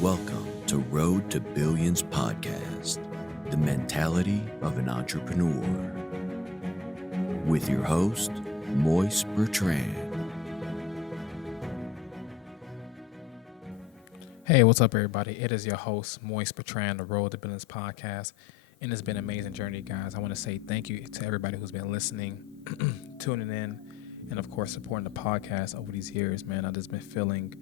Welcome to Road to Billions podcast, the mentality of an entrepreneur. With your host, Moise Bertrand. Hey, what's up, everybody? It is your host, Moise Bertrand, the Road to Billions podcast. And it's been an amazing journey, guys. I want to say thank you to everybody who's been listening, tuning in, and of course, supporting the podcast over these years, man. I've just been feeling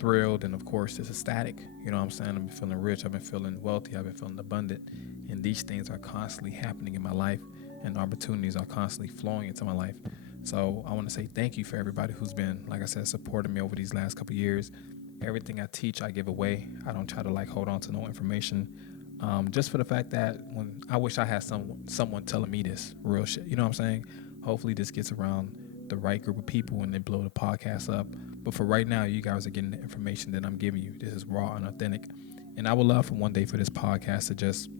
thrilled and, of course, just ecstatic. You know what I'm saying? I've been feeling rich. I've been feeling wealthy. I've been feeling abundant. And these things are constantly happening in my life, and opportunities are constantly flowing into my life. So I want to say thank you for everybody who's been, like I said, supporting me over these last couple of years. Everything I teach, I give away. I don't try to hold on to no information. Just for the fact that when I wish I had someone telling me this real shit. You know what I'm saying? Hopefully this gets around the right group of people and they blow the podcast up. But for right now, you guys are getting the information that I'm giving you. This is raw and authentic. And I would love for one day for this podcast to just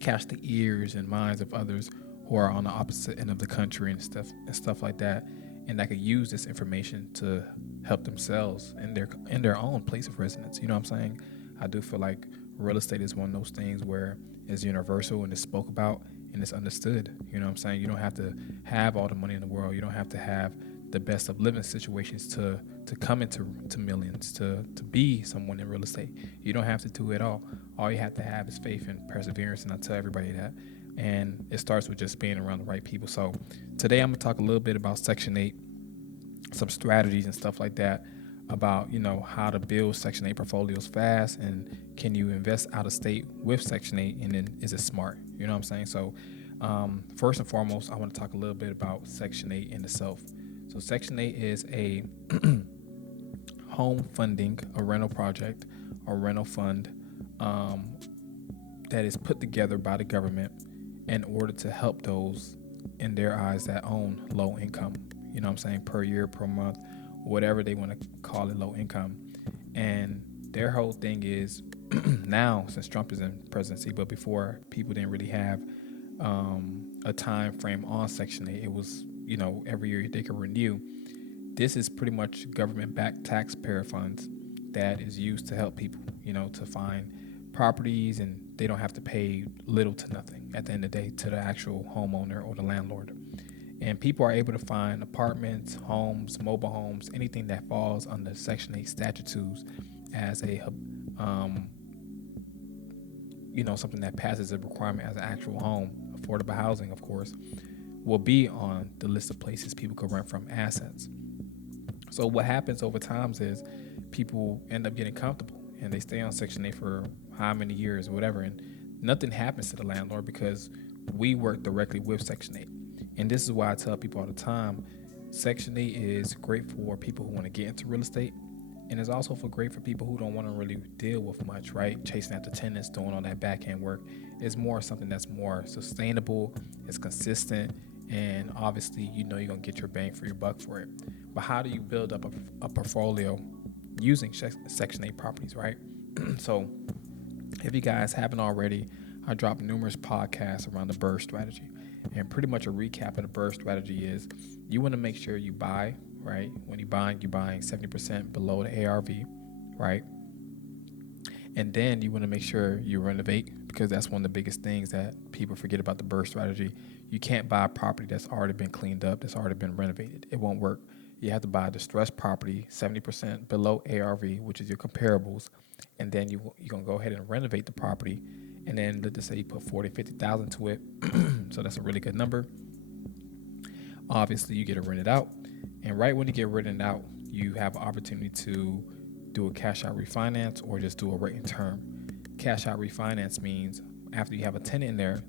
catch the ears and minds of others who are on the opposite end of the country and stuff like that, and that could use this information to help themselves in their own place of residence. You know what I'm saying? I do feel like real estate is one of those things where it's universal and it's spoke about and it's understood. You know what I'm saying? You don't have to have all the money in the world. You don't have to have the best of living situations to come into millions, to be someone in real estate. You don't have to do it all. All you have to have is faith and perseverance, and I tell everybody that. And it starts with just being around the right people. So today I'm going to talk a little bit about Section 8, some strategies and stuff like that about, how to build Section 8 portfolios fast, and can you invest out of state with Section 8, and then is it smart? You know what I'm saying? So first and foremost, I want to talk a little bit about Section 8 in itself. So Section 8 is a home funding, a rental project, a rental fund that is put together by the government in order to help those in their eyes that own low income, you know what I'm saying, per year, per month, whatever they want to call it, low income. And their whole thing is now, since Trump is in presidency, but before, people didn't really have a time frame on Section 8. It was, every year they could renew. This is pretty much government-backed taxpayer funds that is used to help people, to find properties, and they don't have to pay little to nothing at the end of the day to the actual homeowner or the landlord. And people are able to find apartments, homes, mobile homes, anything that falls under Section 8 statutes as a, something that passes a requirement as an actual home. Affordable housing, of course, will be on the list of places people could rent from assets. So what happens over time is people end up getting comfortable and they stay on Section 8 for how many years or whatever, and nothing happens to the landlord because we work directly with Section 8. And this is why I tell people all the time, Section 8 is great for people who want to get into real estate, and it's also great for people who don't want to really deal with much, right? Chasing after tenants, doing all that back end work. It's more something that's more sustainable, it's consistent, and obviously you're going to get your bang for your buck for it. But how do you build up a portfolio using Section 8 properties, right? So if you guys haven't already, I dropped numerous podcasts around the BRRRR strategy. And pretty much a recap of the BRRRR strategy is you want to make sure you buy, right? When you're buying 70% below the ARV, right? And then you want to make sure you renovate, because that's one of the biggest things that people forget about the BRRRR strategy. You can't buy a property that's already been cleaned up, that's already been renovated. It won't work. You have to buy a distressed property 70% below ARV, which is your comparables, and then you're going to go ahead and renovate the property, and then let's say you put $40,000, $50,000 to it, so that's a really good number. Obviously, you get it rented out, and right when you get rented out, you have an opportunity to do a cash-out refinance or just do a rate and term. Cash-out refinance means after you have a tenant in there,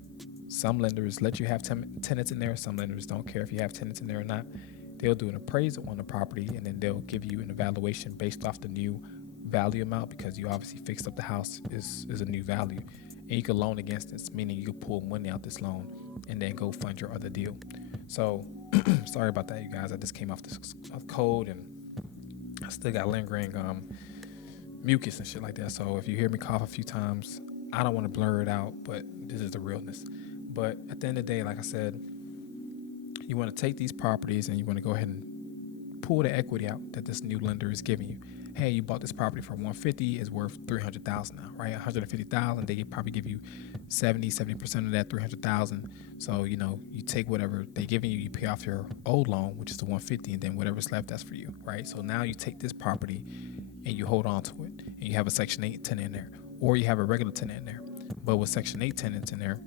some lenders let you have tenants in there, some lenders don't care if you have tenants in there or not. They'll do an appraisal on the property, and then they'll give you an evaluation based off the new value amount, because you obviously fixed up the house is a new value. And you can loan against this, meaning you can pull money out this loan and then go fund your other deal. So sorry about that, you guys. I just came off this cold and I still got lingering mucus and shit like that. So if you hear me cough a few times, I don't want to blur it out, but this is the realness. But at the end of the day, like I said, you want to take these properties and you want to go ahead and pull the equity out that this new lender is giving you. hey, you bought this property for 150, it's worth 300,000 now, right? 150,000, they probably give you 70% of that 300,000. So, you know, you take whatever they giving you, you pay off your old loan, which is the 150, and then whatever's left, that's for you, right? So now you take this property and you hold on to it, and you have a Section 8 tenant in there, or you have a regular tenant in there. But with Section 8 tenants in there,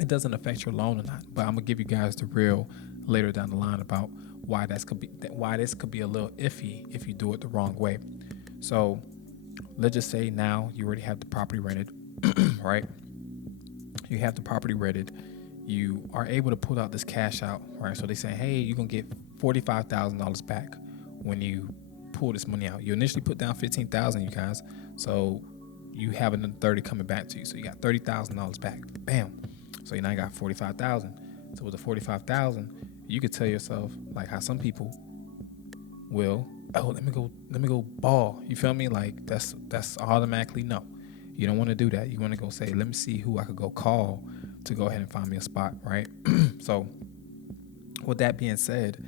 it doesn't affect your loan or not. But I'm gonna give you guys the real later down the line about why this could be a little iffy if you do it the wrong way. So let's just say now you already have the property rented, right? You have the property rented. You are able to pull out this cash out, right? So they say, hey, you're gonna get $45,000 back when you pull this money out. You initially put down $15,000, you guys. So you have another 30 coming back to you. So you got $30,000 back. Bam. So now you got 45,000. So with the 45,000, you could tell yourself, like how some people will, oh, let me go ball. You feel me? Like that's automatically no. You don't want to do that. You want to go say, let me see who I could go call to go ahead and find me a spot, right? So with that being said,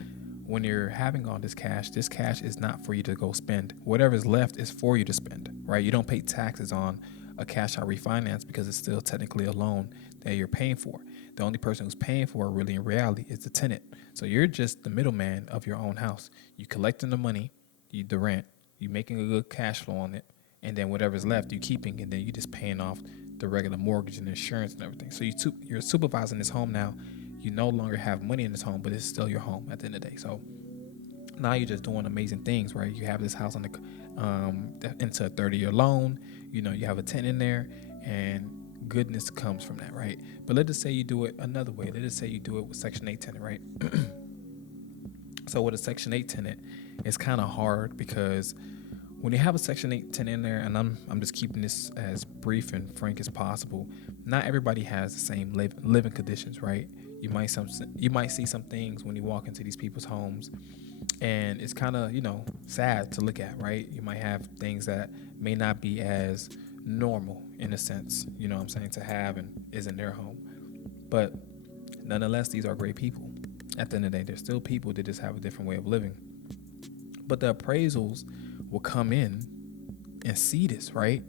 when you're having all this cash is not for you to go spend. Whatever's left is for you to spend, right? You don't pay taxes on a cash out refinance because it's still technically a loan that you're paying for. The only person who's paying for it really in reality is the tenant. So you're just the middleman of your own house. You collecting the money, the rent, you making a good cash flow on it, and then whatever's left you keeping, and then you just paying off the regular mortgage and insurance and everything. So you're supervising this home now. You no longer have money in this home, but it's still your home at the end of the day. So now you're just doing amazing things, right? You have this house on the into a 30-year loan. You know, you have a tenant in there, and goodness comes from that, right? But let's just say you do it another way. Let's just say you do it with Section 8 tenant, right? So with a Section 8 tenant, it's kind of hard because when you have a Section 8 tenant in there, and I'm just keeping this as brief and frank as possible, not everybody has the same living conditions, right? You might see some things when you walk into these people's homes, and it's kind of, you know, sad to look at, right? You might have things that may not be as normal in a sense, you know what I'm saying, to have and is in their home. But nonetheless, these are great people. At the end of the day, they're still people that just have a different way of living. But the appraisals will come in and see this, right?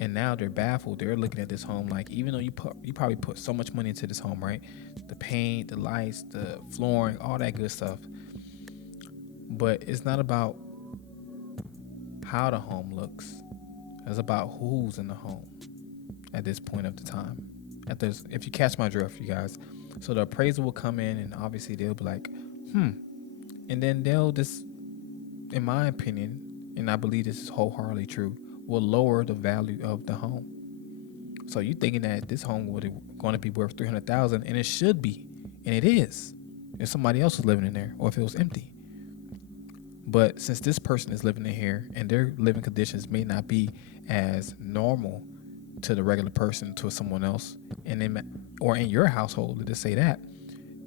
And now they're baffled. They're looking at this home like, even though you probably put so much money into this home, right? The paint, the lights, the flooring, all that good stuff. But it's not about how the home looks. It's about who's in the home at this point of the time. If you catch my drift, you guys. So the appraiser will come in, and obviously they'll be like, and then they'll just, in my opinion, and I believe this is wholeheartedly true, will lower the value of the home. So you thinking that this home was going to be worth $300,000, and it should be, and it is, if somebody else was living in there, or if it was empty. But since this person is living in here, and their living conditions may not be as normal to the regular person, to someone else, or in your household, to say that,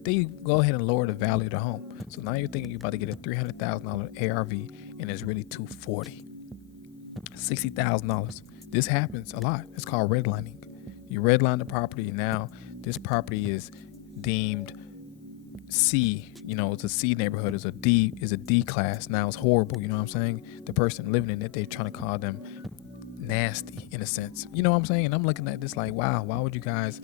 they go ahead and lower the value of the home. So now you're thinking you're about to get a $300,000 ARV, and it's really $240,000, $60,000. This happens a lot. It's called redlining. You redline the property, and now this property is deemed C. You know, it's a C neighborhood. It's a D class. Now it's horrible. You know what I'm saying? The person living in it, they're trying to call them nasty in a sense. You know what I'm saying? And I'm looking at this like, wow, why would you guys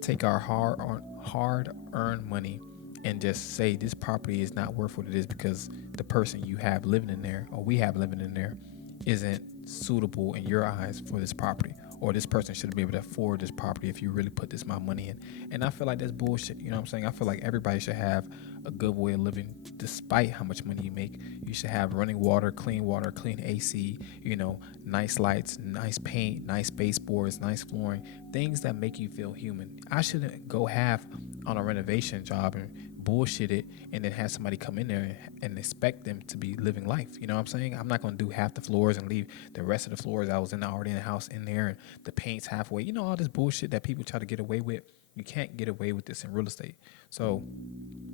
take our hard-earned money and just say this property is not worth what it is because the person you have living in there, or we have living in there, isn't suitable in your eyes for this property, or this person should be able to afford this property if you really put this amount of money in. And I feel like that's bullshit. You know what I'm saying? I feel like everybody should have a good way of living despite how much money you make. You should have running water, clean AC, you know, nice lights, nice paint, nice baseboards, nice flooring, things that make you feel human. I shouldn't go half on a renovation job and bullshit it and then have somebody come in there and expect them to be living life. You know what I'm saying? I'm not going to do half the floors and leave the rest of the floors I was already in the house in there, and the paint's halfway. You know, all this bullshit that people try to get away with. You can't get away with this in real estate. So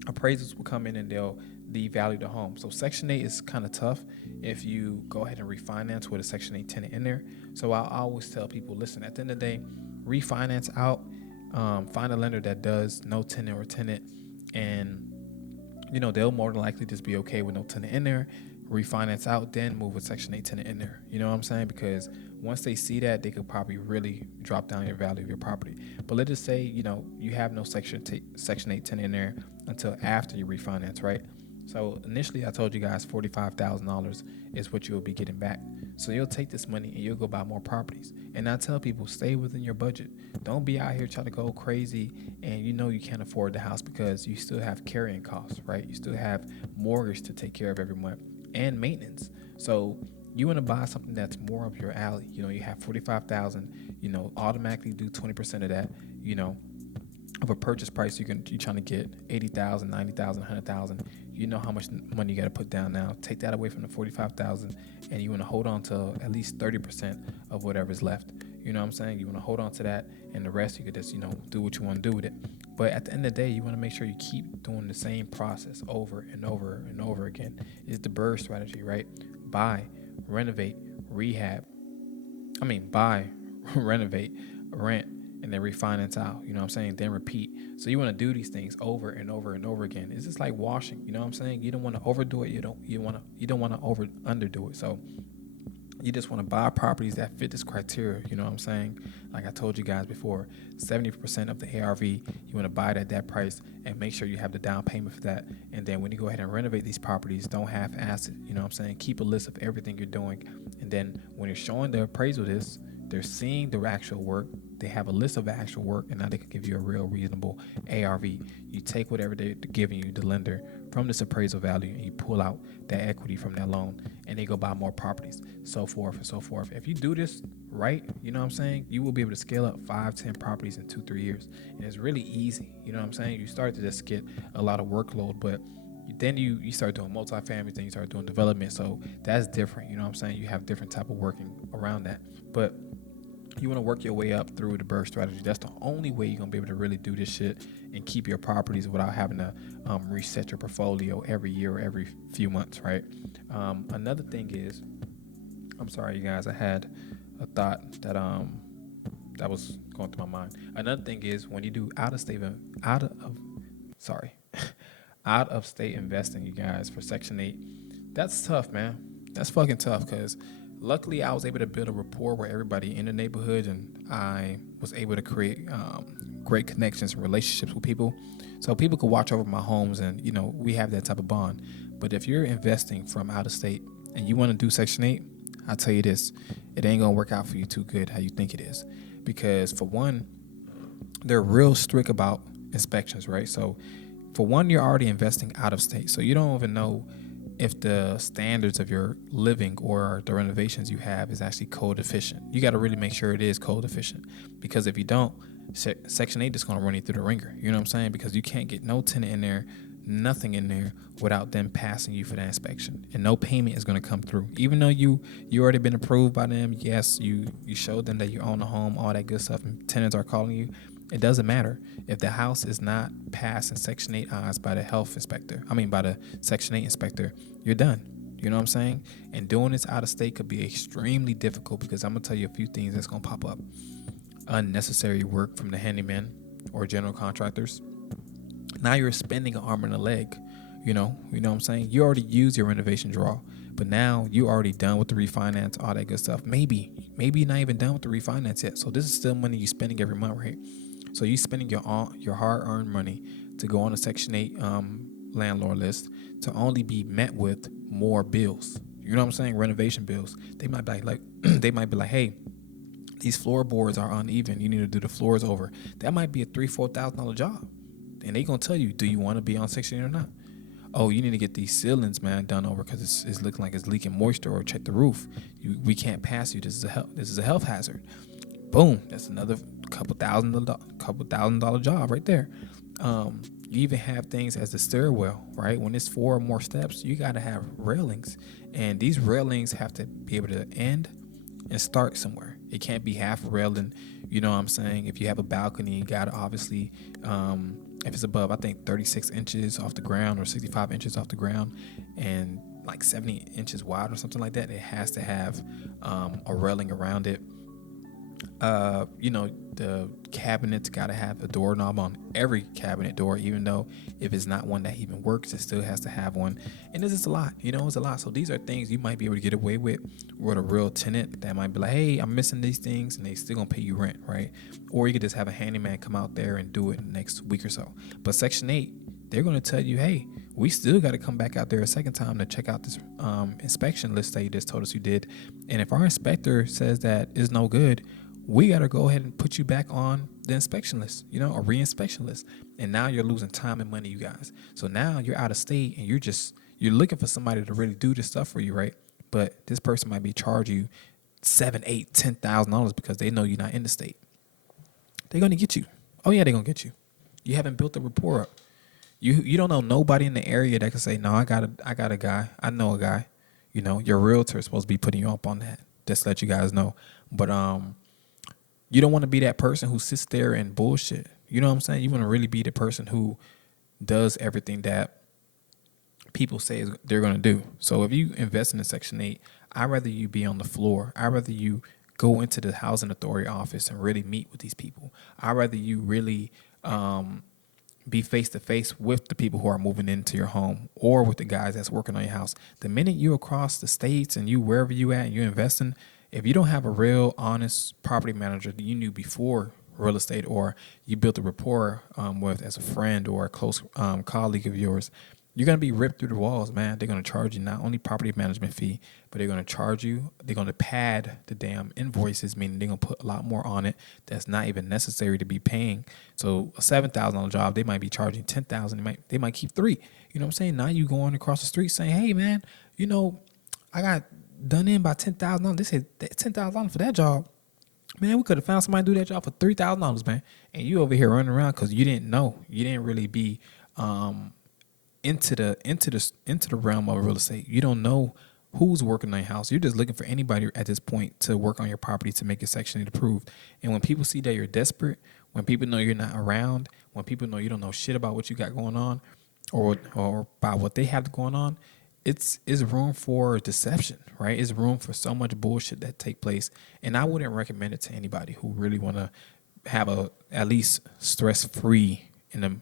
appraisers will come in and they'll devalue the home. So Section 8 is kind of tough if you go ahead and refinance with a Section 8 tenant in there. So I always tell people, listen, at the end of the day, refinance out, find a lender that does no tenant or tenant, and you know, they'll more than likely just be okay with no tenant in there. refinance out, then move a Section 8 tenant in there. You know what I'm saying? Because once they see that, they could probably really drop down your value of your property. But let's just say, you have no Section 8 tenant in there until after you refinance, right? So initially I told you guys $45,000 is what you'll be getting back. So you'll take this money and you'll go buy more properties. And I tell people, stay within your budget. Don't be out here trying to go crazy and you can't afford the house because you still have carrying costs, right? You still have mortgage to take care of every month and maintenance. So you want to buy something that's more up your alley. You have $45,000, automatically do 20% of that, of a purchase price. You're trying to get 80,000, 90,000, 100,000. You know how much money you got to put down now. Take that away from the 45,000, and you want to hold on to at least 30% of whatever's left. You know what I'm saying? You want to hold on to that, and the rest you could just do what you want to do with it. But at the end of the day, you want to make sure you keep doing the same process over and over and over again. It's the BRRRR strategy, right? Buy, renovate, buy, renovate, rent, and then refinance out, then repeat. So you want to do these things over and over and over again. It's just like washing, you know what I'm saying? You don't want to overdo it. You don't want to underdo it. So you just want to buy properties that fit this criteria, you know what I'm saying? Like I told you guys before, 70% of the ARV, you want to buy it at that price and make sure you have the down payment for that. And then when you go ahead and renovate these properties, don't half-ass it, you know what I'm saying? Keep a list of everything you're doing. And then when you're showing the appraisal this, they're seeing the actual work. They have a list of actual work, and now they can give you a real reasonable ARV. You take whatever they're giving you, the lender, from this appraisal value, and you pull out that equity from that loan, and they go buy more properties, so forth and so forth. If you do this right, you know what I'm saying, you will be able to scale up 5-10 properties in 2-3 years. And it's really easy, you know what I'm saying? You start to just get a lot of workload, but then you start doing multifamily, then you start doing development. So that's different, you know what I'm saying? You have different type of working around that. But you want to work your way up through the BRRRR strategy. That's the only way you're going to be able to really do this shit and keep your properties without having to reset your portfolio every year or every few months, right? Another thing is, I'm sorry, you guys, I had a thought that was going through my mind. Another thing is when you do out of state investing, you guys, for Section 8, that's tough, man. That's fucking tough because luckily, I was able to build a rapport with everybody in the neighborhood, and I was able to create great connections and relationships with people. So people could watch over my homes, and, we have that type of bond. But if you're investing from out of state and you want to do Section 8, I'll tell you this, it ain't going to work out for you too good how you think it is. Because for one, they're real strict about inspections, right? So for one, you're already investing out of state. So you don't even know if the standards of your living or the renovations you have is actually code efficient. You got to really make sure it is code efficient, because if you don't, Section 8 is going to run you through the ringer. You know what I'm saying? Because you can't get no tenant in there, nothing in there without them passing you for that inspection, and no payment is going to come through. Even though you already been approved by them, yes, you showed them that you own the home, all that good stuff, and tenants are calling you. It doesn't matter if the house is not passed in Section 8 eyes by the by the Section 8 inspector, you're done. You know what I'm saying? And doing this out of state could be extremely difficult, because I'm going to tell you a few things that's going to pop up. Unnecessary work from the handyman or general contractors. Now you're spending an arm and a leg. You know what I'm saying? You already used your renovation draw, but now you already done with the refinance, all that good stuff. Maybe you're not even done with the refinance yet. So this is still money you're spending every month, right? So you're spending your hard-earned money to go on a Section 8 landlord list to only be met with more bills. You know what I'm saying? Renovation bills. They might be like, hey, these floorboards are uneven. You need to do the floors over. That might be a $3,000-$4,000 job. And they going to tell you, do you want to be on Section 8 or not? Oh, you need to get these ceilings, man, done over because it's looking like it's leaking moisture, or check the roof. We can't pass you. This is a health hazard. Boom. That's another couple thousand dollar job right there. You even have things as the stairwell, right? When it's 4 or more steps, you got to have railings, and these railings have to be able to end and start somewhere. It can't be half railing. You know what I'm saying? If you have a balcony, you got to obviously, if it's above, I think 36 inches off the ground or 65 inches off the ground and like 70 inches wide or something like that, it has to have a railing around it. The cabinets got to have a doorknob on every cabinet door, even though if it's not one that even works, it still has to have one. And this is a lot, it's a lot. So these are things you might be able to get away with a real tenant that might be like, hey, I'm missing these things, and they still gonna pay you rent, right? Or you could just have a handyman come out there and do it in the next week or so. But Section 8, they're gonna tell you, hey, we still got to come back out there a second time to check out this inspection list that you just told us you did. And if our inspector says that is no good, we got to go ahead and put you back on the inspection list, a re-inspection list. And now you're losing time and money, you guys. So now you're out of state and you're looking for somebody to really do this stuff for you, right? But this person might be charging you $7, $8, $10,000 because they know you're not in the state. They're going to get you. Oh yeah, they're going to get you. You haven't built a rapport up. You don't know nobody in the area that can say, no, I got a guy. I know a guy. Your realtor is supposed to be putting you up on that. Just to let you guys know. But you don't want to be that person who sits there and bullshit. You know what I'm saying? You want to really be the person who does everything that people say they're going to do. So if you invest in a Section 8, I'd rather you be on the floor. I'd rather you go into the housing authority office and really meet with these people. I'd rather you really be face-to-face with the people who are moving into your home or with the guys that's working on your house. The minute you across the states and you wherever you at and you're investing, if you don't have a real honest property manager that you knew before real estate or you built a rapport with as a friend or a close colleague of yours, you're going to be ripped through the walls, man. They're going to charge you not only property management fee, but they're going to charge you. They're going to pad the damn invoices, meaning they're going to put a lot more on it that's not even necessary to be paying. So a $7,000 job, they might be charging $10,000. They might keep $3,000. You know what I'm saying? Now you going across the street saying, hey, man, I got done in by $10,000. They said $10,000 for that job. Man, we could have found somebody to do that job for $3,000, man. And you over here running around because you didn't know. You didn't really be into the realm of real estate. You don't know who's working on your house. You're just looking for anybody at this point to work on your property to make it Section 8 approved. And when people see that you're desperate, when people know you're not around, when people know you don't know shit about what you got going on or about what they have going on, it's room for deception, right? It's room for so much bullshit that take place. And I wouldn't recommend it to anybody who really want to have a at least stress-free in a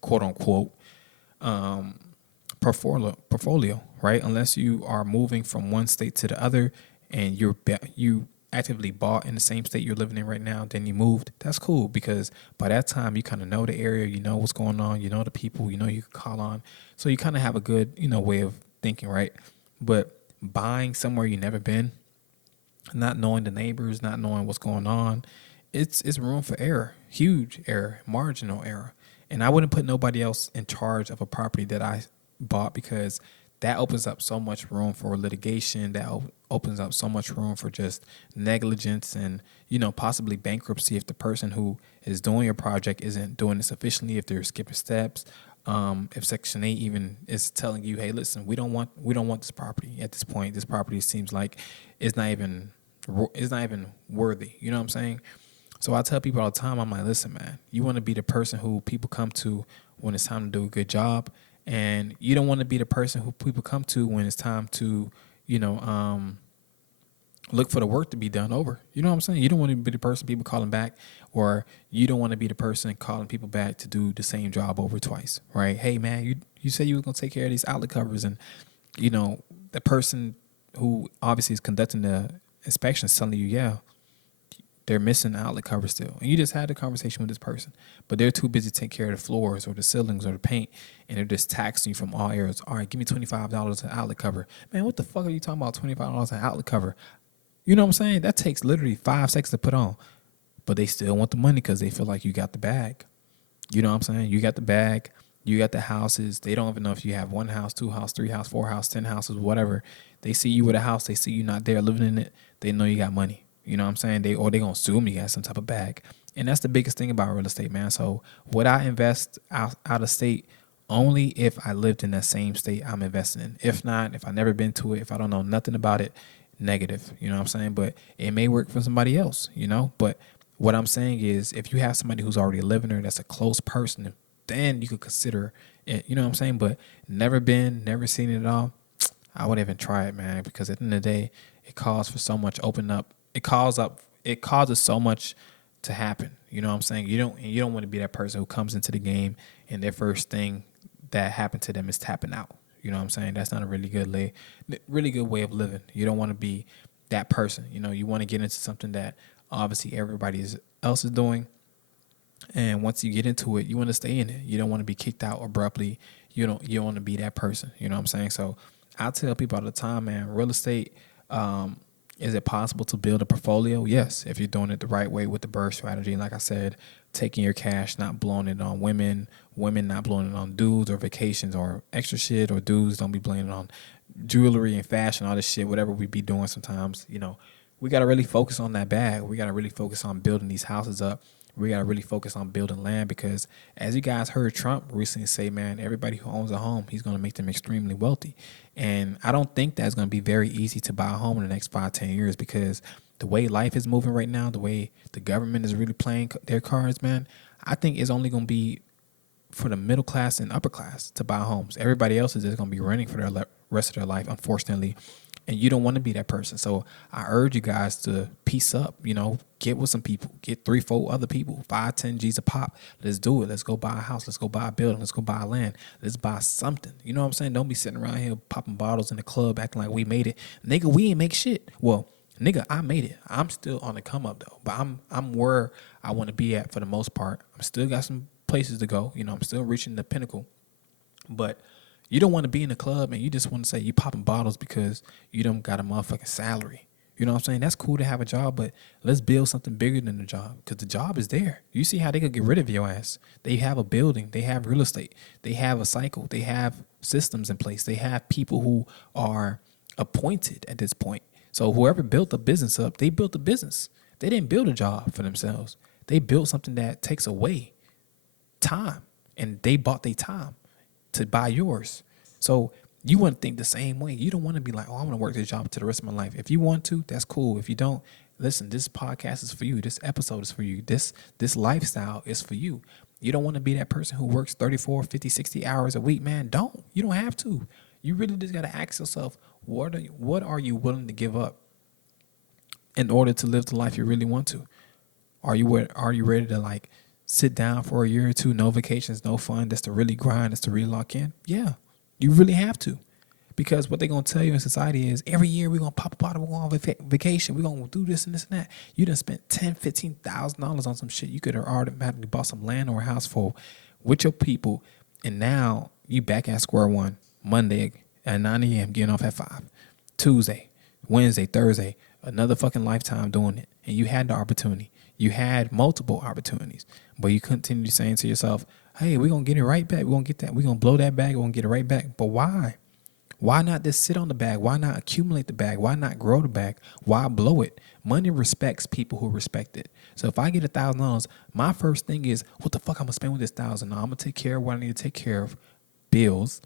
quote-unquote portfolio, right? Unless you are moving from one state to the other and you actively bought in the same state you're living in right now, then you moved. That's cool because by that time you kind of know the area, you know what's going on, you know the people, you can call on. So you kind of have a good, way of thinking, right? But buying somewhere you've never been, not knowing the neighbors, not knowing what's going on, it's room for error, huge error, marginal error. And I wouldn't put nobody else in charge of a property that I bought because that opens up so much room for litigation. That opens up so much room for just negligence and, possibly bankruptcy if the person who is doing your project isn't doing this efficiently, if they're skipping steps. If Section 8 even is telling you, hey, listen, we don't want this property at this point. This property seems like it's not even worthy. You know what I'm saying? So I tell people all the time, I'm like, listen, man, you want to be the person who people come to when it's time to do a good job. And you don't want to be the person who people come to when it's time to, look for the work to be done over. You know what I'm saying? You don't want to be the person people calling back, or you don't want to be the person calling people back to do the same job over twice, right? Hey, man, you said you were going to take care of these outlet covers, and, the person who obviously is conducting the inspection is telling you, yeah, they're missing the outlet cover still. And you just had a conversation with this person, but they're too busy taking care of the floors or the ceilings or the paint, and they're just taxing you from all areas. All right, give me $25 an outlet cover. Man, what the fuck are you talking about, $25 an outlet cover? You know what I'm saying? That takes literally 5 seconds to put on. But they still want the money because they feel like you got the bag. You know what I'm saying? You got the bag. You got the houses. They don't even know if you have 1 house, 2 house, 3 house, 4 house, 10 houses, whatever. They see you with a house. They see you not there living in it. They know you got money. You know what I'm saying? They going to assume you got some type of bag. And that's the biggest thing about real estate, man. So would I invest out of state only if I lived in that same state I'm investing in? If not, if I never been to it, if I don't know nothing about it, negative. You know what I'm saying? But it may work for somebody else, But what I'm saying is if you have somebody who's already living there that's a close person, then you could consider it. You know what I'm saying? But never been, never seen it at all, I wouldn't even try it, man, because at the end of the day, it calls for so much it calls up it causes so much to happen. You know what I'm saying? You don't want to be that person who comes into the game and their first thing that happened to them is tapping out. You know what I'm saying? That's not a really good way of living. You don't want to be that person. You know, you want to get into something that obviously everybody else is doing. And once you get into it, you want to stay in it. You don't want to be kicked out abruptly. You don't want to be that person. You know what I'm saying? So I tell people all the time, man, real estate, is it possible to build a portfolio? Yes, if you're doing it the right way with the BRRRR strategy. Like I said, taking your cash, not blowing it on women not blowing it on dudes or vacations or extra shit, or dudes don't be blowing it on jewelry and fashion, all this shit, whatever we be doing sometimes. You know, we got to really focus on that bag. We got to really focus on building these houses up. We got to really focus on building land, because as you guys heard Trump recently say, man, everybody who owns a home, he's going to make them extremely wealthy. And I don't think that's going to be very easy to buy a home in the next 5-10 years, because the way life is moving right now, the way the government is really playing their cards, man, I think it's only going to be for the middle class and upper class to buy homes. Everybody else is just going to be renting for the rest of their life, unfortunately. And you don't want to be that person. So I urge you guys to piece up, you know, get with some people, get 3-4 other people, 5-10 G's a pop. Let's do it. Let's go buy a house. Let's go buy a building. Let's go buy a land. Let's buy something. You know what I'm saying? Don't be sitting around here popping bottles in the club acting like we made it. Nigga, we ain't make shit. Well, nigga, I made it. I'm still on the come up though. But I'm where I want to be at for the most part. I'm still got some places to go. You know, I'm still reaching the pinnacle. But you don't want to be in the club and you just want to say you popping bottles because you don't got a motherfucking salary. You know what I'm saying? That's cool to have a job, but let's build something bigger than the job, because the job is there. You see how they could get rid of your ass. They have a building. They have real estate. They have a cycle. They have systems in place. They have people who are appointed at this point. So whoever built the business up, they built a business. They didn't build a job for themselves. They built something that takes away time, and they bought their time to buy yours. So you wouldn't think the same way. You don't want to be like, oh, I'm going to work this job to the rest of my life. If you want to, that's cool. If you don't, listen, this podcast is for you. This episode is for you. This lifestyle is for you. You don't want to be that person who works 34, 50, 60 hours a week, man. Don't. You don't have to. You really just got to ask yourself, what are you willing to give up in order to live the life you really want to? Are you ready to like sit down for a year or two, no vacations, no fun, that's to really grind, that's to really lock in? Yeah, you really have to. Because what they're going to tell you in society is every year we're going to pop a bottle, we're going on vacation, we're going to do this and this and that. You done spent $10,000, $15,000 on some shit you could have automatically bought some land or a house for with your people, and now you back at square one. Monday at 9 a.m., getting off at 5. Tuesday, Wednesday, Thursday, another fucking lifetime doing it. And you had the opportunity. You had multiple opportunities, but you continue saying to yourself, hey, we're going to get it right back. We're going to get that. We're going to blow that bag. We're going to get it right back. But why? Why not just sit on the bag? Why not accumulate the bag? Why not grow the bag? Why blow it? Money respects people who respect it. So if I get $1,000, my first thing is, what the fuck I'm going to spend with this $1,000? I'm going to take care of what I need to take care of, bills,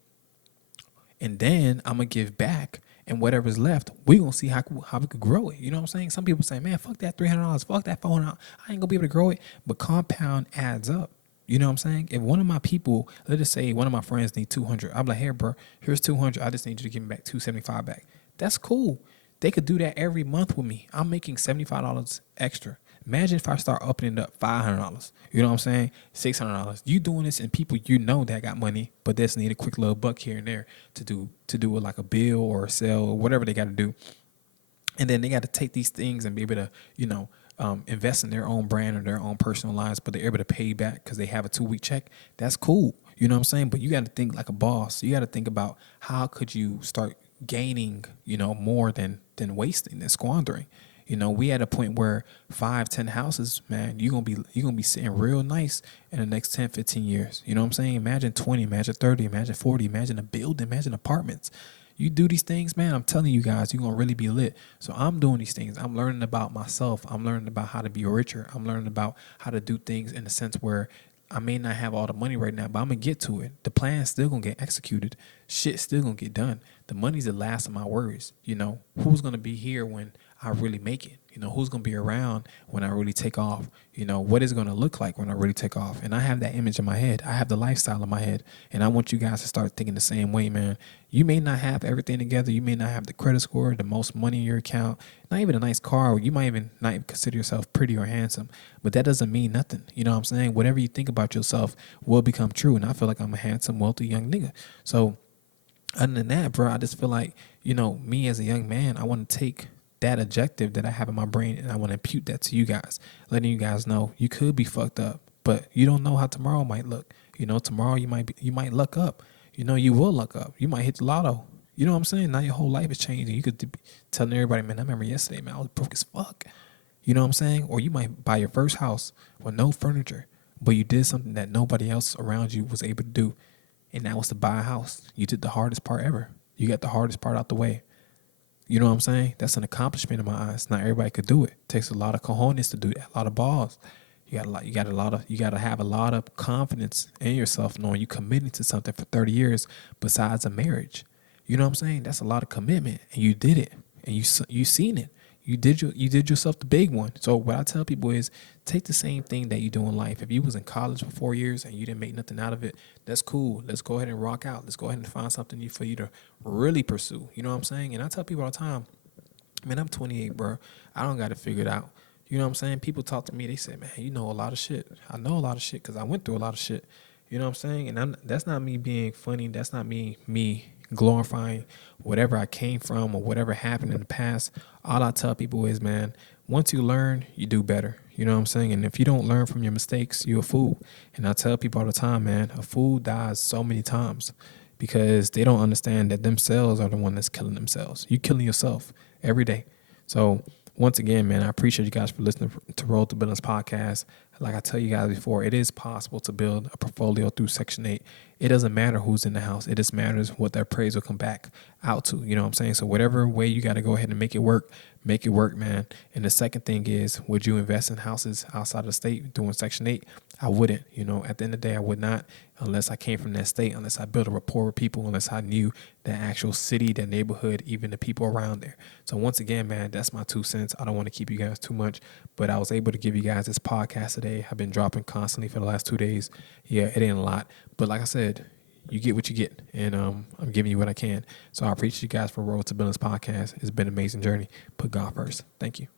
and then I'm going to give back. And whatever's left, we're going to see how we could grow it. You know what I'm saying? Some people say, man, fuck that $300. Fuck that $400. I ain't going to be able to grow it. But compound adds up. You know what I'm saying? If one of my people, let's just say one of my friends need 200, I'm like, here, bro, here's 200. I just need you to give me back 275 back. That's cool. They could do that every month with me. I'm making $75 extra. Imagine if I start upping it up $500. You know what I'm saying? $600. You doing this, and people you know that got money, but they just need a quick little buck here and there to do it like a bill or a sale or whatever they got to do. And then they got to take these things and be able to, invest in their own brand or their own personal lives, but they're able to pay back because they have a 2-week check. That's cool. You know what I'm saying? But you got to think like a boss. You got to think about how could you start gaining, more than wasting and squandering. We at a point where 5-10 houses, man, you're gonna be sitting real nice in the next 10, 15 years. You know what I'm saying? Imagine 20, imagine 30, imagine 40, imagine a building, imagine apartments. You do these things, man, I'm telling you guys, you're gonna really be lit. So I'm doing these things. I'm learning about myself. I'm learning about how to be richer. I'm learning about how to do things in a sense where I may not have all the money right now, but I'm going to get to it. The plan's still going to get executed. Shit's still going to get done. The money's the last of my worries. Who's going to be here when I really make it? You know, who's going to be around when I really take off? You know, what is it going to look like when I really take off? And I have that image in my head. I have the lifestyle in my head. And I want you guys to start thinking the same way, man. You may not have everything together. You may not have the credit score, the most money in your account, not even a nice car. You might even not even consider yourself pretty or handsome. But that doesn't mean nothing. You know what I'm saying? Whatever you think about yourself will become true. And I feel like I'm a handsome, wealthy young nigga. So other than that, bro, I just feel like, you know, me as a young man, I want to take that objective that I have in my brain and I want to impute that to you guys, letting you guys know you could be fucked up, but you don't know how tomorrow might look. You know, tomorrow you might luck up. You know, you will luck up. You might hit the lotto. You know what I'm saying? Now your whole life is changing. You could be telling everybody, man, I remember yesterday, man, I was broke as fuck. You know what I'm saying? Or you might buy your first house with no furniture, but you did something that nobody else around you was able to do. And that was to buy a house. You did the hardest part ever. You got the hardest part out the way. You know what I'm saying? That's an accomplishment in my eyes. Not everybody could do it. It takes a lot of cojones to do that, a lot of balls. You gotta have a lot of confidence in yourself, knowing you committed to something for 30 years besides a marriage. You know what I'm saying? That's a lot of commitment, and you did it, and you seen it. You did yourself the big one. So what I tell people is take the same thing that you do in life. If you was in college for 4 years and you didn't make nothing out of it, that's cool. Let's go ahead and rock out. Let's go ahead and find something for you to really pursue. You know what I'm saying? And I tell people all the time, man, I'm 28, bro. I don't got to figure it out. You know what I'm saying? People talk to me. They say, man, you know a lot of shit. I know a lot of shit because I went through a lot of shit. You know what I'm saying? And that's not me being funny. That's not me glorifying whatever I came from or whatever happened in the past. All I tell people is, man, once you learn, you do better. You know what I'm saying? And if you don't learn from your mistakes, you're a fool. And I tell people all the time, man, a fool dies so many times because they don't understand that themselves are the one that's killing themselves. You killing yourself every day. So once again, man, I appreciate you guys for listening to Road to Billions podcast. Like I tell you guys before, it is possible to build a portfolio through Section 8. It doesn't matter who's in the house. It just matters what their appraisal come back out to. You know what I'm saying? So whatever way you got to go ahead and make it work, man. And the second thing is, would you invest in houses outside of the state doing Section 8? I wouldn't. You know, at the end of the day, I would not unless I came from that state, unless I built a rapport with people, unless I knew the actual city, the neighborhood, even the people around there. So once again, man, that's my 2 cents. I don't want to keep you guys too much, but I was able to give you guys this podcast today. I've been dropping constantly for the last 2 days. Yeah, it ain't a lot, but like I said, you get what you get, and I'm giving you what I can. So I appreciate you guys for Road to Billions podcast. It's been an amazing journey. Put God first. Thank you.